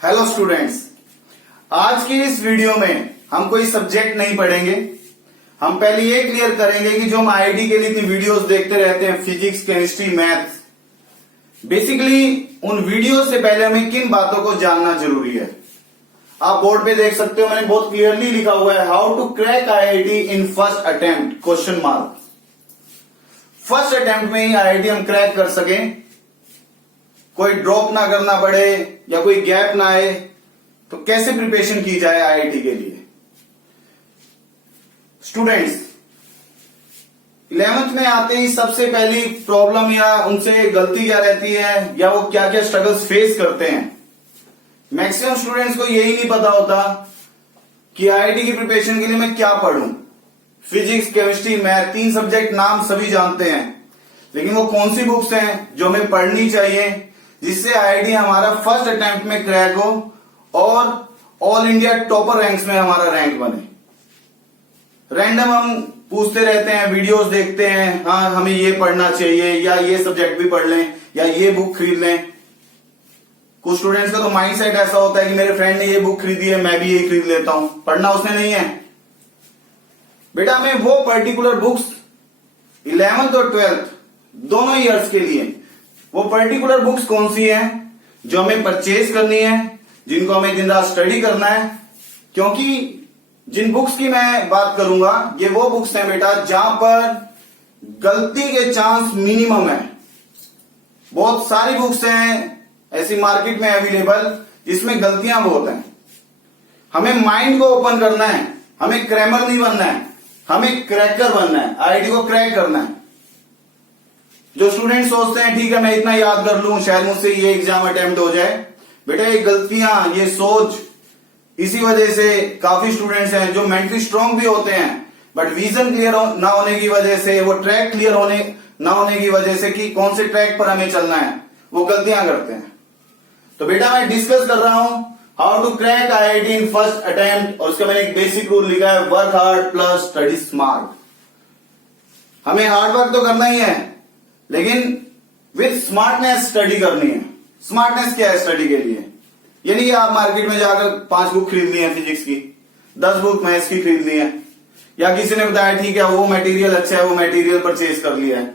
Hello students, आज की इस वीडियो में हम कोई सब्जेक्ट नहीं पढ़ेंगे। हम पहले ये क्लियर करेंगे कि जो हम आईआईटी के लिए इतनी वीडियोस देखते रहते हैं, फिजिक्स, केमिस्ट्री, मैथ्स, बेसिकली उन वीडियो से पहले हमें किन बातों को जानना जरूरी है। आप बोर्ड पे देख सकते हो, मैंने बहुत क्लियरली लिखा हुआ है, how to crack IIT in first attempt question mark. First attempt में ही आईआईटी हम क्रैक कर सकें, कोई ड्रॉप ना करना पड़े या कोई गैप ना आए, तो कैसे प्रिपरेशन की जाए आईआईटी के लिए। स्टूडेंट्स, 11th में आते ही सबसे पहली प्रॉब्लम या उनसे गलती क्या रहती है, या वो क्या क्या स्ट्रगल्स फेस करते हैं। मैक्सिमम स्टूडेंट्स को यही नहीं पता होता कि आईआईटी की प्रिपरेशन के लिए मैं क्या पढ़ूं। फिजिक्स, केमिस्ट्री, मैथ, 3 सब्जेक्ट नाम सभी जानते हैं, लेकिन वो कौन सी बुक्स हैं जो हमें पढ़नी चाहिए जिससे आईआईटी हमारा फर्स्ट अटेम्प्ट में क्रैक हो और ऑल इंडिया टॉपर रैंक्स में हमारा रैंक बने। रैंडम हम पूछते रहते हैं, वीडियोस देखते हैं, हाँ हमें ये पढ़ना चाहिए या ये सब्जेक्ट भी पढ़ लें या ये बुक खरीद लें। कुछ स्टूडेंट्स का तो माइंडसेट ऐसा होता है कि मेरे फ्रेंड ने ये बुक खरीदी है, मैं भी ये खरीद लेता हूं। पढ़ना उसने नहीं है। बेटा, हमें वो पर्टिकुलर बुक्स 11th और 12th दोनों ईयर्स के लिए वो पर्टिकुलर बुक्स कौन सी हैं जो हमें परचेज करनी है, जिनको हमें दिन रात स्टडी करना है। क्योंकि जिन बुक्स की मैं बात करूंगा ये वो बुक्स हैं बेटा जहां पर गलती के चांस मिनिमम है। बहुत सारी बुक्स हैं ऐसी मार्केट में अवेलेबल जिसमें गलतियां बहुत हैं। हमें माइंड को ओपन करना है, हमें क्रैमर नहीं बनना है, हमें क्रैकर बनना है, आईआईटी को क्रैक करना है। जो स्टूडेंट सोचते हैं ठीक है मैं इतना याद कर लूं शायद मुझसे ये एग्जाम अटेम्प्ट हो जाए, बेटा ये गलतियां, ये सोच, इसी वजह से काफी स्टूडेंट्स हैं जो मेंटली स्ट्रांग भी होते हैं बट विजन क्लियर ना होने की वजह से, वो ट्रैक क्लियर होने ना होने की वजह से कि कौन से ट्रैक पर हमें चलना है, वो गलतियां करते हैं। तो बेटा मैं डिस्कस कर रहा हूं how to crack IIT in first attempt, और उसका मैंने एक बेसिक रूल लिखा है, work hard plus study smart. हमें हार्ड वर्क तो करना ही है लेकिन विद स्मार्टनेस स्टडी करनी है। स्मार्टनेस क्या है स्टडी के लिए? ये नहीं आप मार्केट में जाकर 5 बुक खरीद ली है फिजिक्स की, 10 बुक मैथ्स की खरीद ली है, या किसी ने बताया ठीक है वो मटेरियल अच्छा है वो मटेरियल परचेज कर लिया है।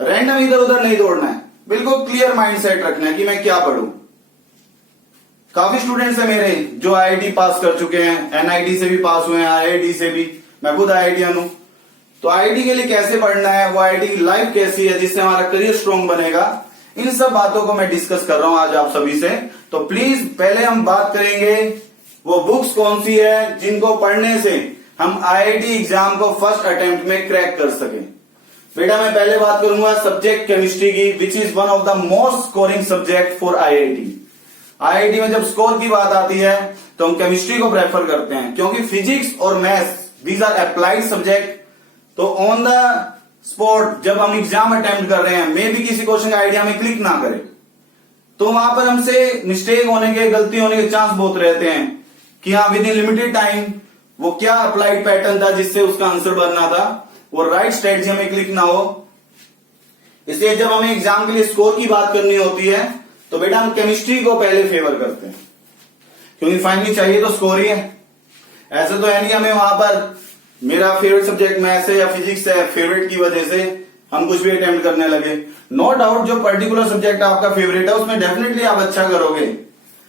रैंडम इधर उधर नहीं दौड़ना है, बिल्कुल क्लियर माइंडसेट रखना है कि मैं क्या पढ़ूं। काफी स्टूडेंट्स हैं मेरे जो आईआईटी पास कर चुके हैं, एनआईटी से भी पास हुए हैं, आईआईटी से भी, मैं खुद आईआईटीएन हूं। तो आईआईटी के लिए कैसे पढ़ना है, वो आईआईटी की लाइफ कैसी है जिससे हमारा करियर स्ट्रांग बनेगा, इन सब बातों को मैं डिस्कस कर रहा हूं आज आप सभी से। तो प्लीज पहले हम बात करेंगे वो बुक्स कौन सी है जिनको पढ़ने से हम आईआईटी एग्जाम को फर्स्ट अटेम्प्ट में क्रैक कर सके। बेटा मैं पहले बात करूंगा सब्जेक्ट केमिस्ट्री की, which is one of the most scoring subject for IIT. IIT में जब स्कोर की बात आती है तो हम केमिस्ट्री को प्रेफर करते हैं, क्योंकि फिजिक्स और maths these are applied subject. तो ऑन द स्पॉट जब हम एग्जाम अटेम्प्ट कर रहे हैं, मे भी किसी क्वेश्चन का आइडिया हमें क्लिक ना करे, तो वहां पर हमसे मिस्टेक होने के, गलती होने के चांस बहुत रहते हैं कि हाँ विद इन लिमिटेड टाइम वो क्या अप्लाइड पैटर्न था जिससे उसका आंसर बनना था, वो राइट स्ट्रेटजी हमें क्लिक ना हो। इसलिए जब हमें एग्जाम के लिए स्कोर की बात करनी होती है तो बेटा हम केमिस्ट्री को पहले फेवर करते हैं, क्योंकि फाइनली चाहिए तो स्कोर ही है। ऐसे तो है नहीं हमें वहां पर मेरा फेवरेट सब्जेक्ट मैथ्स है या फिजिक्स है, फेवरेट की वजह से हम कुछ भी अटेम्प्ट करने लगे। नो डाउट जो पर्टिकुलर सब्जेक्ट आपका फेवरेट है उसमें डेफिनेटली आप अच्छा करोगे,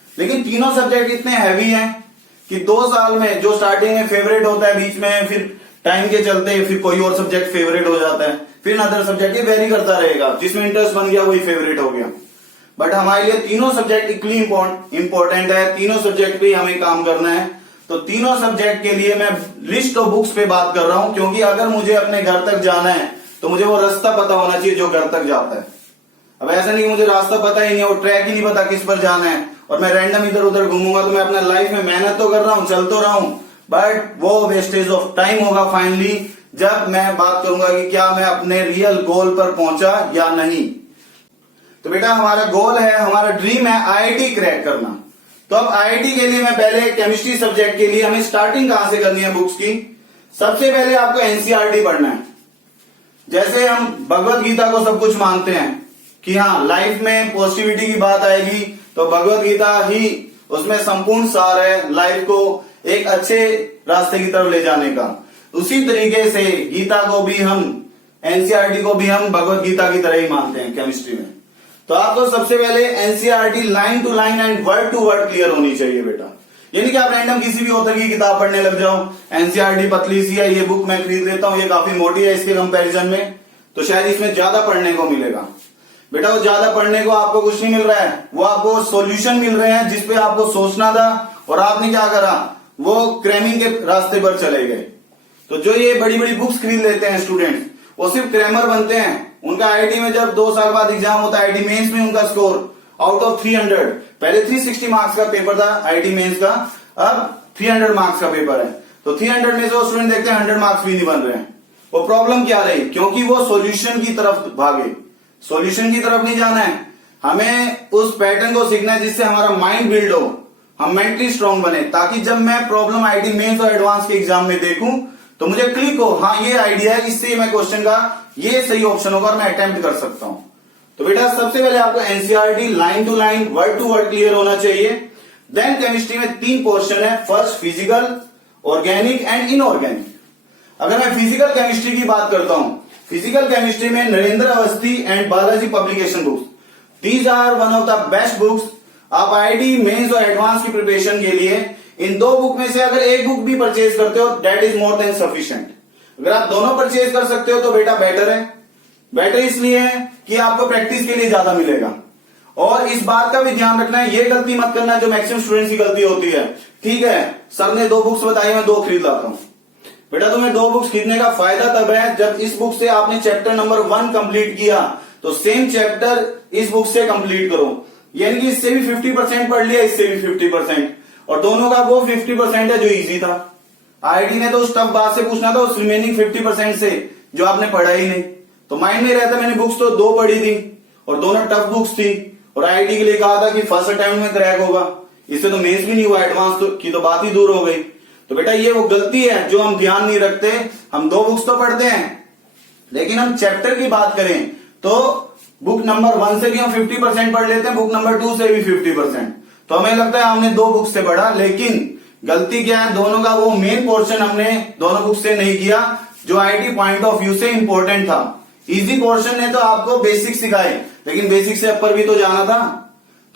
लेकिन तीनों सब्जेक्ट इतने हैवी हैं कि 2 साल में जो स्टार्टिंग में फेवरेट होता है, बीच में फिर टाइम के चलते फिर कोई और सब्जेक्ट फेवरेट हो जाता है, फिर अदर सब्जेक्ट ये वेरी करता रहेगा, जिसमें इंटरेस्ट बन गया वही फेवरेट हो गया। बट हमारे लिए तीनों सब्जेक्ट इक्वली इंपॉर्टेंट है, तीनों सब्जेक्ट पे हमें काम करना है। तो तीनों सब्जेक्ट के लिए मैं लिस्ट ऑफ बुक्स पे बात कर रहा हूं, क्योंकि अगर मुझे अपने घर तक जाना है तो मुझे वो रास्ता पता होना चाहिए जो घर तक जाता है। अब ऐसा नहीं कि मुझे रास्ता पता ही नहीं है, वो ट्रैक ही नहीं पता किस पर जाना है और मैं रैंडम इधर उधर घूमूंगा, तो मैं अपना लाइफ में मेहनत तो कर रहा हूं, चल तो रहा हूं, बट वो वेस्टेज ऑफ टाइम होगा फाइनली जब मैं बात करूंगा कि क्या मैं अपने रियल गोल पर पहुंचा या नहीं। तो बेटा हमारा गोल है, हमारा ड्रीम है आईआईटी क्रैक करना। तो अब आईआईटी के लिए मैं पहले केमिस्ट्री सब्जेक्ट के लिए हमें स्टार्टिंग कहां से करनी है बुक्स की। सबसे पहले आपको एनसीईआरटी पढ़ना है। जैसे हम भगवत गीता को सब कुछ मानते हैं कि हाँ लाइफ में पॉजिटिविटी की बात आएगी तो भगवत गीता ही उसमें संपूर्ण सार है लाइफ को एक अच्छे रास्ते की तरफ ले जाने का। उसी तरीके से गीता को भी हम, एनसीईआरटी को भी हम भगवत गीता की तरह ही मानते हैं केमिस्ट्री में। तो आपको सबसे पहले NCERT line to line and word to word clear होनी चाहिए बेटा। यानी कि आप रैंडम किसी भी ऑथर की किताब पढ़ने लग जाओ, एनसीईआरटी पतली सी है, ये बुक मैं खरीद लेता हूं, ये काफी मोटी है इसके कंपैरिजन में, तो शायद इसमें ज्यादा पढ़ने को मिलेगा। बेटा वो ज्यादा पढ़ने को आपको कुछ नहीं मिल रहा है, वो आपको सॉल्यूशन मिल रहे हैं जिसपे आपको सोचना था और आपने क्या करा, वो क्रैमिंग के रास्ते पर चले गए। तो जो ये बड़ी बड़ी बुक्स खरीद लेते हैं स्टूडेंट्स, वो सिर्फ क्रैमर बनते हैं। उनका आईआईटी में जब 2 साल बाद एग्जाम होता है, आईआईटी मेंस में उनका स्कोर आउट ऑफ 300, पहले 360 मार्क्स का पेपर था आईआईटी मेंस का, अब 300 मार्क्स का पेपर है। तो 300 में से वो स्टूडेंट देखते हैं 100 मार्क्स भी नहीं बन रहे हैं। वो प्रॉब्लम क्या रही, क्योंकि वो सॉल्यूशन की तरफ भागे। सॉल्यूशन की तरफ नहीं जाना है, हमें उस पैटर्न को सीखना है जिससे हमारा माइंड बिल्ड हो, हम मेंटली स्ट्रांग बने, ताकि जब मैं प्रॉब्लम आईआईटी मेंस और एडवांस के एग्जाम में देखूं तो मुझे क्लिक हो, हाँ ये आइडिया है, इससे मैं क्वेश्चन का ये सही ऑप्शन होगा और मैं अटेम्प्ट कर सकता हूं। तो बेटा सबसे पहले आपको NCERT line to line word to word clear होना चाहिए। देन केमिस्ट्री में 3 पोर्शन है, first physical, organic and inorganic. अगर मैं फिजिकल केमिस्ट्री की बात करता हूं, फिजिकल केमिस्ट्री में Narendra Awasthi and Balaji publication books, these are one of the best books. आप आईआईटी मेंस और एडवांस की प्रिपरेशन के लिए इन 2 बुक में से अगर एक बुक भी परचेज करते हो, that is more than sufficient. अगर आप दोनों परचेज कर सकते हो तो बेटा बेटर है। बेटर इसलिए है कि आपको प्रैक्टिस के लिए ज्यादा मिलेगा। और इस बात का भी ध्यान रखना है, ये गलती मत करना जो मैक्सिमम स्टूडेंट्स की गलती होती है। ठीक है, सर ने 2 बुक्स बताई, मैं 2 खरीद लाता हूं। बेटा तुम्हें 2 बुक्स खरीदने का फायदा तब है जब इस बुक से आपने चैप्टर नंबर 1 कंप्लीट किया, तो सेम चैप्टर इस बुक से कंप्लीट करो। यानी कि इससे भी 50% पढ़ लिया, इससे भी 50%, और दोनों का वो 50% है जो इजी था। आईआईटी ने तो उस टफ बात से पूछना था, उस रिमेनिंग 50% से जो आपने पढ़ा ही नहीं। तो माइंड में रहता मैंने बुक्स तो 2 पढ़ी थी और दोनों टफ बुक्स थी, और आईआईटी के लिए कहा था कि फर्स्ट अटेम्प्ट में क्रैक होगा, इससे तो मेंस भी नहीं हुआ, एडवांस की तो बात ही दूर हो गई। तो बेटा ये वो गलती है जो हम ध्यान नहीं रखते। हम 2 बुक्स तो पढ़ते हैं, लेकिन हम चैप्टर की बात करें तो बुक नंबर 1 से भी हम 50% पढ़ लेते हैं, बुक नंबर 2 से भी 50%। तो हमें लगता है हमने 2 बुक से पढ़ा, लेकिन गलती क्या है, दोनों का वो मेन पोर्शन हमने दोनों बुक से नहीं किया जो आईआईटी पॉइंट ऑफ व्यू से इंपॉर्टेंट था। इजी पोर्शन ने तो आपको बेसिक सिखाए, लेकिन बेसिक से ऊपर भी तो जाना था।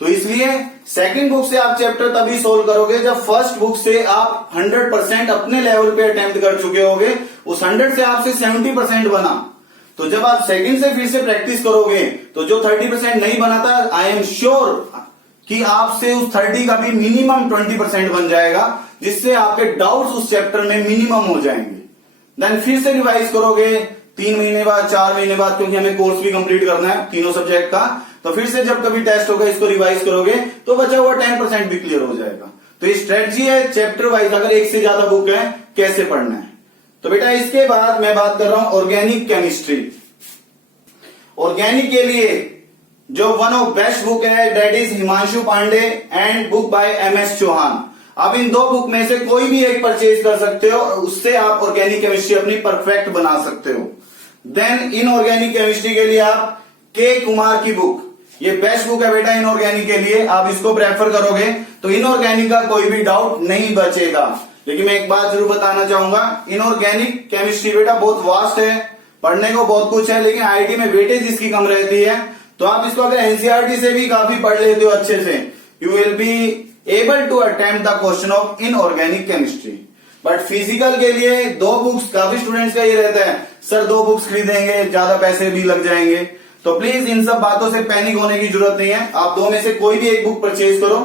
तो इसलिए सेकंड बुक से आप चैप्टर तभी सोल्व करोगे जब फर्स्ट बुक से आप 100% अपने लेवल पे अटेम्प्ट कर चुके होगे। उस 100 से आपसे 70% बना, तो जब आप सेकंड से फिर से प्रैक्टिस करोगे तो जो 30% नहीं बना था, आई एम श्योर कि आपसे उस 30 का भी मिनिमम 20% बन जाएगा, जिससे आपके डाउट्स उस चैप्टर में मिनिमम हो जाएंगे। देन फिर से रिवाइज करोगे 3 महीने बाद, 4 महीने बाद, क्योंकि हमें कोर्स भी कंप्लीट करना है तीनों सब्जेक्ट का। तो फिर से जब कभी टेस्ट होगा इसको रिवाइज करोगे तो बचा हुआ 10% भी क्लियर हो जाएगा। तो ये स्ट्रेटजी है चैप्टर वाइज, अगर एक से ज्यादा बुक है कैसे पढ़ना है। तो बेटा इसके बाद मैं बात कर रहा हूं ऑर्गेनिक केमिस्ट्री। ऑर्गेनिक के लिए जो वन ऑफ बेस्ट बुक है that is Himanshu Pandey and book by MS Chauhan. आप इन 2 बुक में से कोई भी एक परचेज कर सकते हो और उससे आप ऑर्गेनिक केमिस्ट्री अपनी परफेक्ट बना सकते हो। देन इन ऑर्गेनिक केमिस्ट्री के लिए आप के कुमार की बुक, ये बेस्ट बुक है बेटा इनऑर्गेनिक के लिए। आप इसको प्रेफर करोगे तो इनऑर्गेनिक का कोई भी डाउट नहीं बचेगा। लेकिन मैं एक बात जरूर बताना चाहूंगा, इनऑर्गेनिक केमिस्ट्री बेटा बहुत वास्ट है, पढ़ने को बहुत कुछ है, लेकिन आईआईटी में वेटेज इसकी कम रहती है। तो आप इसको अगर एनसीईआरटी से भी काफी पढ़ लेते हो अच्छे से, you will be able to attempt the question of inorganic chemistry. But physical के लिए 2 बुक्स, काफी स्टूडेंट्स का ये रहता है सर 2 बुक्स खरीदेंगे ज्यादा पैसे भी लग जाएंगे। तो प्लीज इन सब बातों से पैनिक होने की जरूरत नहीं है। आप 2 में से कोई भी एक बुक परचेज करो,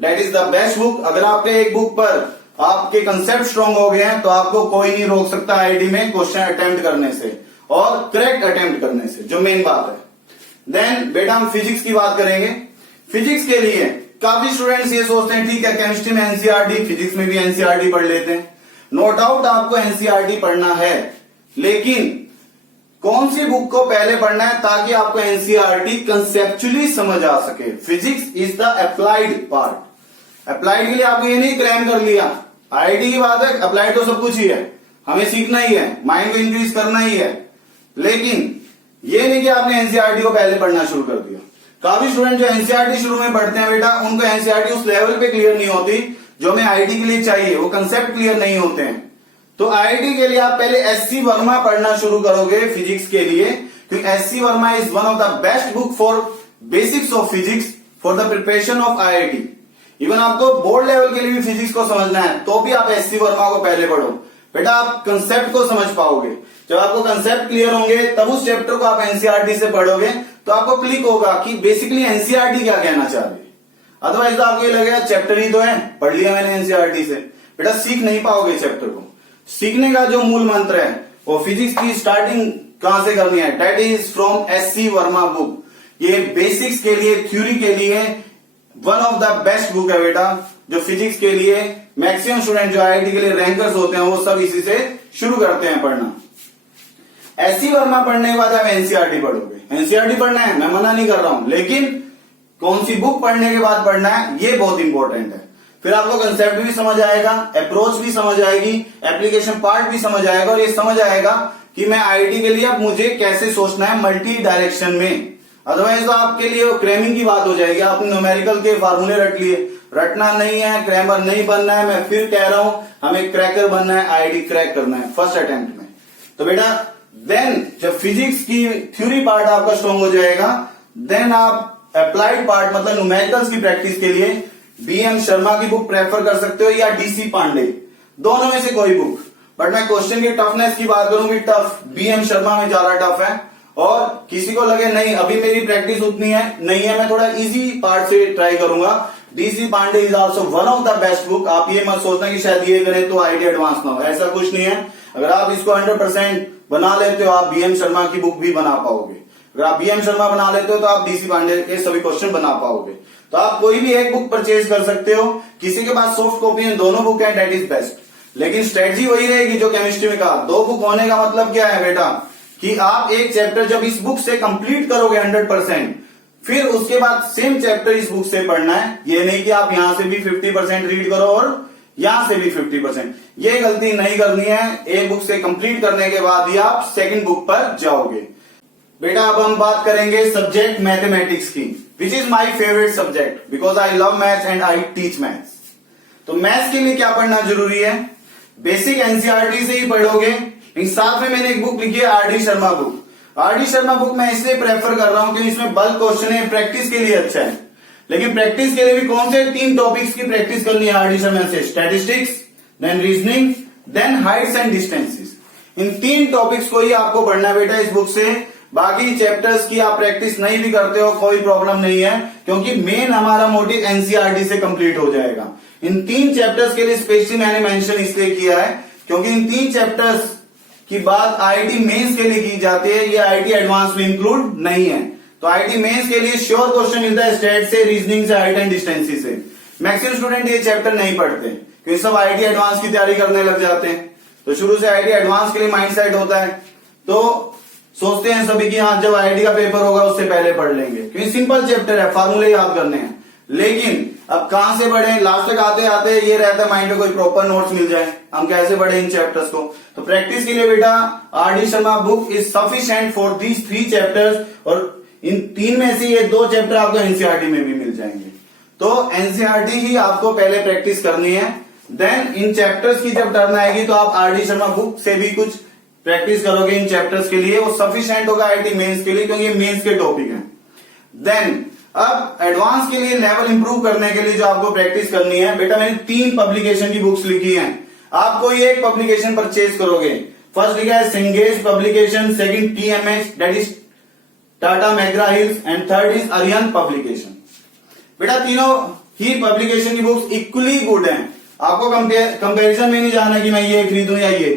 that is the best book. अगर आपके एक बुक पर आपके कंसेप्ट स्ट्रांग हो गए हैं तो आपको कोई नहीं रोक सकता आईआईटी में क्वेश्चन अटेम्प्ट करने से और करेक्ट अटेम्प्ट करने से, जो मेन बात है। देन बेटा हम फिजिक्स की बात करेंगे। फिजिक्स के लिए काफी स्टूडेंट्स ये सोचते हैं ठीक है केमिस्ट्री में एनसीईआरटी, फिजिक्स में भी एनसीईआरटी पढ़ लेते हैं। नो डाउट आपको एनसीईआरटी पढ़ना है, लेकिन कौन सी बुक को पहले पढ़ना है ताकि आपको एनसीईआरटी कंसेप्चुअली समझ आ सके। Physics is the applied part. Applied के लिए आपको ये नहीं क्रैम कर लिया, आईआईटी की बात है, अप्लाइड तो सब कुछ ही है, हमें सीखना ही है, माइंड को इंक्रीज करना ही है। लेकिन ये नहीं कि आपने एनसीईआरटी को पहले पढ़ना शुरू कर दिया। काफी स्टूडेंट जो एनसीईआरटी शुरू में पढ़ते हैं बेटा, उनको एनसीईआरटी उस लेवल पे क्लियर नहीं होती जो हमें आईआईटी के लिए चाहिए, वो कंसेप्ट क्लियर नहीं होते हैं। तो आईआईटी के लिए आप पहले एससी वर्मा पढ़ना शुरू करोगे फिजिक्स के लिए, क्योंकि SC Verma is one of the best book for basics of physics for the preparation of IIT. Even आपको बोर्ड लेवल के लिए भी फिजिक्स को समझना है तो भी आप एससी वर्मा को पहले पढ़ो बेटा, आप कंसेप्ट को समझ पाओगे। जब आपको कंसेप्ट क्लियर होंगे तब उस चैप्टर को आप एनसीईआरटी से पढ़ोगे तो आपको क्लिक होगा कि बेसिकली एनसीईआरटी क्या कहना चाह रही है। अदरवाइज तो आपको ये लगेगा चैप्टर ही तो है, पढ़ लिया मैंने एनसीईआरटी से, बेटा सीख नहीं पाओगे चैप्टर को। सीखने का जो मूल मंत्र है वो फिजिक्स की स्टार्टिंग कहां से करनी है, that is from SC Verma book. ये बेसिक्स के लिए, थ्योरी के लिए one of the best book है बेटा, जो फिजिक्स के लिए मैक्सिमम स्टूडेंट जो आईआईटी के लिए रैंकर्स होते हैं वो सब इसी से शुरू करते हैं पढ़ना। एससी वर्मा पढ़ने के बाद आप एनसीईआरटी पढ़ोगे। एनसीईआरटी पढ़ना है, मैं मना नहीं कर रहा हूं, लेकिन कौन सी बुक पढ़ने के बाद पढ़ना है ये बहुत इंपॉर्टेंट है। फिर आपको कंसेप्ट भी समझ आएगा, अप्रोच भी समझ आएगी, एप्लीकेशन पार्ट भी समझ आएगा, और ये समझ आएगा कि मैं आईआईटी के लिए अब मुझे कैसे सोचना है मल्टी डायरेक्शन में। अदरवाइज तो आपके लिए क्रेमिंग की बात हो जाएगी, आपने न्यूमेरिकल के फार्मूले रट लिए, रटना नहीं है, क्रैमर नहीं बनना है। मैं फिर कह रहा हूं हमें क्रैकर बनना है, आईआईटी क्रैक करना है फर्स्ट अटेम्प्ट में। तो बेटा देन जब फिजिक्स की थ्योरी पार्ट आपका स्ट्रॉन्ग हो जाएगा, देन आप अप्लाइड पार्ट मतलब न्यूमेरिकल्स की प्रैक्टिस के लिए बीएम शर्मा की बुक प्रेफर कर सकते हो या डीसी पांडे, दोनों में से कोई बुक। बट मैं क्वेश्चन की टफनेस की बात करूं कि टफ बीएम शर्मा में ज्यादा टफ है, और किसी को लगे नहीं अभी मेरी प्रैक्टिस उतनी है नहीं है, मैं थोड़ा इजी पार्ट से ट्राई करूंगा, DC Pandey is also one of the best book. आप ये मत सोचना कि शायद ये करें तो आईआईटी एडवांस ना हो, ऐसा कुछ नहीं है। अगर आप इसको 100% बना लेते हो, आप बीएम शर्मा की बुक भी बना पाओगे। अगर आप बीएम शर्मा बना लेते हो तो आप डीसी पांडे के सभी क्वेश्चन बना पाओगे। तो आप कोई भी एक बुक परचेज कर सकते हो, किसी के पास सॉफ्ट कॉपी में दोनों बुक है, दैट इज बेस्ट। लेकिन स्ट्रेटजी वही रहेगी जो केमिस्ट्री में कहा, दो बुक होने का मतलब क्या है बेटा, कि आप एक चैप्टर जब इस बुक से कंप्लीट करोगे 100%, फिर उसके बाद सेम चैप्टर इस बुक से पढ़ना है। ये नहीं कि आप यहां से भी 50% रीड करो और यहां से भी 50%, ये गलती नहीं करनी है। एक बुक से कंप्लीट करने के बाद ही आप सेकंड बुक पर जाओगे। बेटा अब हम बात करेंगे सब्जेक्ट मैथमेटिक्स की, which is my favourite subject because I love maths and I teach maths. तो मैथ्स के लिए क्या पढ़ना जरूरी है, बेसिक एनसीईआरटी से ही पढ़ोगे। साथ में मैंने एक बुक लिखी है RD Sharma book. RD Sharma book मैं इसलिए प्रेफर कर रहा हूं क्योंकि इसमें बल्क क्वेश्चन है, प्रैक्टिस के लिए अच्छा है। लेकिन प्रैक्टिस के लिए भी कौन से 3 टॉपिक्स की प्रैक्टिस करनी है आरडी शर्मा से, statistics, then reasoning, then heights and distances. इन 3 टॉपिक्स को ही आपको पढ़ना बेटा इस बुक से। बाकी चैप्टर्स की आप प्रैक्टिस नहीं भी करते हो कोई प्रॉब्लम नहीं है, क्योंकि मेन हमारा मोटिव एनसीईआरटी से कंप्लीट हो जाएगा। इन 3 चैप्टर्स के लिए स्पेशली मैंने मेंशन इसलिए किया है क्योंकि इन 3 चैप्टर्स की बात आईआईटी मेंस के लिए की जाती है, ये आईआईटी एडवांस में इंक्लूड नहीं है। तो आईआईटी मेंस के लिए श्योर क्वेश्चन मिलता है स्टेट से, रीजनिंग से, हाइट एंड डिस्टेंसेस से। मैक्सिमम स्टूडेंट ये चैप्टर नहीं पढ़ते क्योंकि सब आईआईटी एडवांस की तैयारी करने लग जाते हैं। तो शुरू से आईआईटी एडवांस के लिए माइंड सेट होता है, तो सोचते हैं सभी कि हाँ जब आईआईटी का पेपर होगा उससे पहले पढ़ लेंगे क्योंकि सिंपल चैप्टर है, फार्मूले याद करने हैं। लेकिन अब कहां से पढ़े, लास्ट तक आते आते ये रहता है माइंड में कोई प्रॉपर नोट्स मिल जाए, हम कैसे पढ़े इन चैप्टर्स को। तो प्रैक्टिस के लिए बेटा RD Sharma book is sufficient for these 3 chapters, और इन 3 में से ये 2 चैप्टर आपको एनसीईआरटी में भी मिल जाएंगे। तो एनसीईआरटी ही आपको पहले प्रैक्टिस करनी है, देन इन चैप्टर्स की जब टर्न आएगी तो आप आरडी शर्मा बुक से भी कुछ प्रैक्टिस करोगे इन चैप्टर्स के लिए, वो सफिशिएंट होगा आईआईटी मेंस के लिए क्योंकि ये मेंस के टॉपिक हैं। देन अब एडवांस के लिए लेवल इंप्रूव करने के लिए जो आपको प्रैक्टिस करनी है बेटा, मैंने 3 पब्लिकेशन की बुक्स लिखी हैं। आप कोई एक पब्लिकेशन परचेज करोगे, फर्स्ट लिखा है Cengage publication, second TMH that is Tata McGraw Hills, and third is Arihant publication. बेटा तीनों ही पब्लिकेशन की बुक्स इक्वली गुड हैं, आपको कंपैरिजन में नहीं जाना कि मैं ये खरीदूं या ये।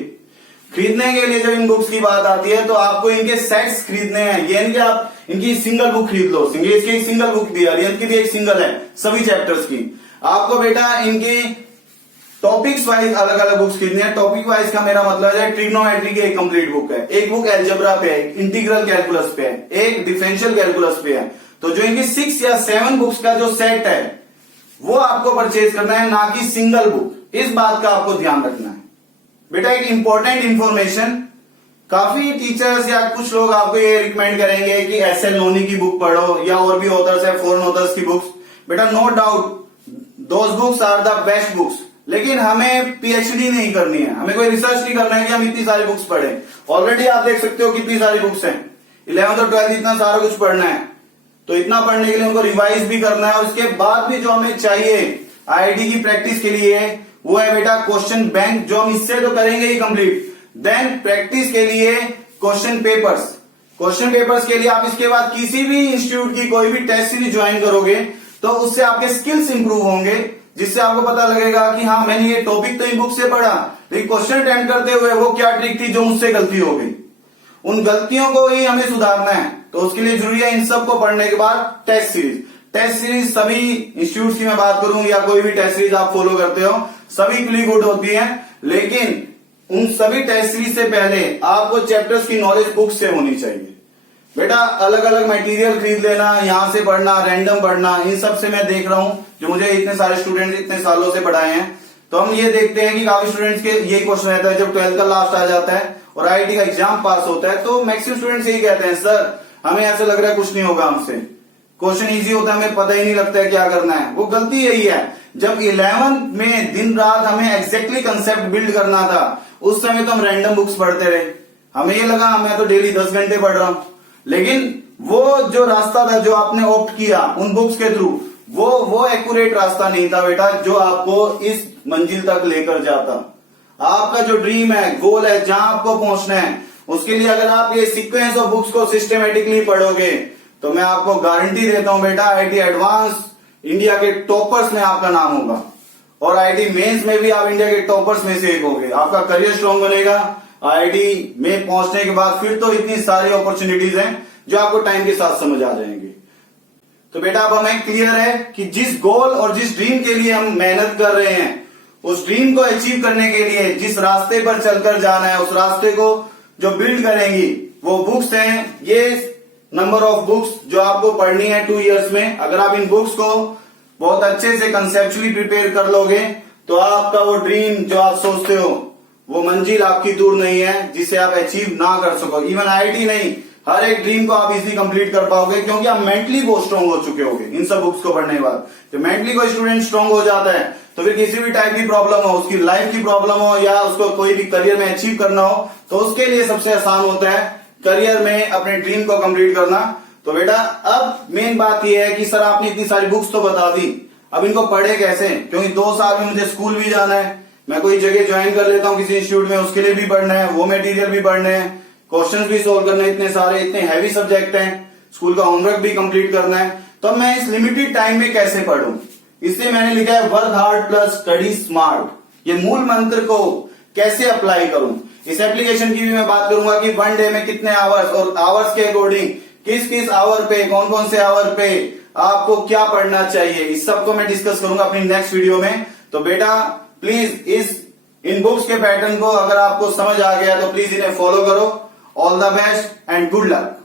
खरीदने के लिए जब इन बुक्स की बात आती है तो आपको इनके सेट्स खरीदने हैं, ये नहीं कि आप इनकी सिंगल बुक खरीद लो। सेंगेज की एक सिंगल बुक भी है, अरियन की भी एक सिंगल है, सभी चैप्टर्स की। आपको बेटा इनकी टॉपिक्स वाइज अलग अलग बुक्स खरीदनी है। टॉपिक वाइज का मेरा मतलब है ट्रिग्नोमेट्री की एक कंप्लीट बुक है, एक बुक एल्जेब्रा पे है, एक इंटीग्रल कैलकुलस पे है, एक डिफरेंशियल कैलकुलस पे है। तो जो इनकी 6 या 7 बुक्स का जो सेट है वो आपको परचेज करना है, ना कि सिंगल बुक। इस बात का आपको ध्यान रखना है बेटा। एक इंपॉर्टेंट इंफॉर्मेशन, काफी टीचर्स या कुछ लोग आपको ये रिकमेंड करेंगे कि एस.एल. लोनी की बुक पढ़ो या और भी ऑथर्स है, फॉरेन ऑथर्स की बुक्स। बेटा no doubt those books are the best books, लेकिन हमें पीएचडी नहीं करनी है, हमें कोई रिसर्च नहीं करना है कि हम इतनी सारी बुक्स पढ़ें। ऑलरेडी आप देख सकते हो कितनी सारी बुक्स हैं, 11th और 12th इतना सारा कुछ पढ़ना है, तो इतना पढ़ने के लिए उनको रिवाइज भी करना है। और उसके बाद भी जो हमें चाहिए आईआईटी की प्रैक्टिस के लिए वो है बेटा क्वेश्चन बैंक, जो हम इससे तो करेंगे ही कंप्लीट। देन प्रैक्टिस के लिए क्वेश्चन पेपर्स। क्वेश्चन पेपर्स के लिए आप इसके बाद किसी भी इंस्टीट्यूट की कोई भी टेस्ट सीरीज ज्वाइन करोगे तो उससे आपके स्किल्स इंप्रूव होंगे, जिससे आपको पता लगेगा कि हाँ मैंने ये टॉपिक तो इन बुक से पढ़ा, लेकिन क्वेश्चन अटेम्प्ट करते हुए वो क्या ट्रिक थी जो मुझसे गलती हो गई। उन गलतियों को ही हमें सुधारना है, तो उसके लिए जरूरी है इन सब को पढ़ने के बाद टेस्ट सीरीज। टेस्ट सीरीज सभी इंस्टीट्यूट की मैं बात करूं या कोई भी टेस्ट सीरीज आप फॉलो करते हो सभी के लिए गुड होती है, लेकिन उन सभी टेस्ट सीरीज से पहले आपको चैप्टर्स की नॉलेज बुक से होनी चाहिए। बेटा अलग अलग मटेरियल खरीद लेना, यहां से पढ़ना, रैंडम पढ़ना, इन सब से मैं देख रहा हूं जो मुझे इतने सारे स्टूडेंट्स इतने सालों से पढ़ाए हैं, तो हम ये देखते हैं कि काफी स्टूडेंट्स के यही क्वेश्चन रहता है जब 12th का लास्ट आ जाता है और आईआईटी का एग्जाम पास होता है, तो मैक्सिमम स्टूडेंट्स यही कहते हैं सर हमें ऐसा लग रहा है कुछ नहीं होगा हमसे, क्वेश्चन इजी होता है, हमें पता ही नहीं लगता है क्या करना है। वो गलती यही है, जब 11th में दिन रात हमें एग्जैक्टली कंसेप्ट बिल्ड करना था उस समय तो हम रैंडम बुक्स पढ़ते रहे, हमें ये लगा मैं तो डेली 10 घंटे पढ़ रहा हूं, लेकिन वो जो रास्ता था जो आपने ऑप्ट किया उन बुक्स के थ्रू वो एक्यूरेट रास्ता नहीं था बेटा, जो आपको इस मंजिल तक लेकर जाता। आपका जो ड्रीम है, गोल है, जहां आपको पहुंचना है, उसके लिए अगर आप ये सीक्वेंस ऑफ बुक्स को सिस्टमेटिकली पढ़ोगे तो मैं आपको गारंटी देता हूं बेटा आईआईटी एडवांस इंडिया के टॉपर्स में आपका नाम होगा, और आईआईटी मेंस में भी आप इंडिया के टॉपर्स में से एक होगे। आपका करियर स्ट्रांग बनेगा, आईआईटी में पहुंचने के बाद फिर तो इतनी सारी अपॉर्चुनिटीज हैं जो आपको टाइम के साथ समझ आ जाएंगे। तो बेटा अब हमें क्लियर है कि जिस गोल और जिस ड्रीम के लिए हम मेहनत कर रहे हैं, उस ड्रीम को अचीव करने के लिए जिस रास्ते पर चलकर जाना है, उस रास्ते को जो बिल्ड करेंगी वो बुक्स हैं। ये नंबर ऑफ बुक्स जो आपको पढ़नी है 2 इयर्स में, अगर आप इन बुक्स को बहुत अच्छे से कंसेप्चुअली प्रिपेयर कर लोगे तो आपका वो ड्रीम जो आप सोचते हो वो मंजिल आपकी दूर नहीं है जिसे आप अचीव ना कर सको। इवन आईआईटी नहीं, हर एक ड्रीम को आप इजीली कंप्लीट कर पाओगे, क्योंकि आप मेंटली बहुत स्ट्रांग हो चुके होगे इन सब बुक्स को पढ़ने के बाद। तो मेंटली कोई स्टूडेंट स्ट्रांग हो जाता है तो फिर किसी भी टाइप की प्रॉब्लम हो, उसकी लाइफ की प्रॉब्लम हो या उसको कोई भी करियर में अचीव करना हो, तो उसके लिए सबसे आसान होता है करियर में अपने ड्रीम को कंप्लीट करना। तो बेटा अब मेन बात यह है कि सर आपने इतनी सारी बुक्स तो बता दी, अब इनको पढ़े कैसे, क्योंकि 2 साल में मुझे स्कूल भी जाना है, मैं कोई जगह ज्वाइन कर लेता हूँ किसी इंस्टीट्यूट में, उसके लिए भी पढ़ना है, वो मटेरियल भी पढ़ने हैं, क्वेश्चंस भी सोल्व करने, इतने सारे इतने हैवी सब्जेक्ट हैं, स्कूल का होमवर्क भी कंप्लीट करना है, तो मैं इस लिमिटेड टाइम में कैसे पढ़ूं। इसलिए मैंने लिखा है work hard plus study smart. ये मूल मंत्र को कैसे अप्लाई करूं, इस एप्लीकेशन की भी मैं बात करूंगा कि 1 डे में कितने आवर्स और आवर्स के अकॉर्डिंग किस किस आवर पे, कौन कौन से आवर पे आपको क्या पढ़ना चाहिए, इस सब को मैं डिस्कस करूंगा अपनी नेक्स्ट वीडियो में। तो बेटा प्लीज इन बुक्स के पैटर्न को अगर आपको समझ आ गया तो प्लीज इन्हें फॉलो करो। All the best and good luck.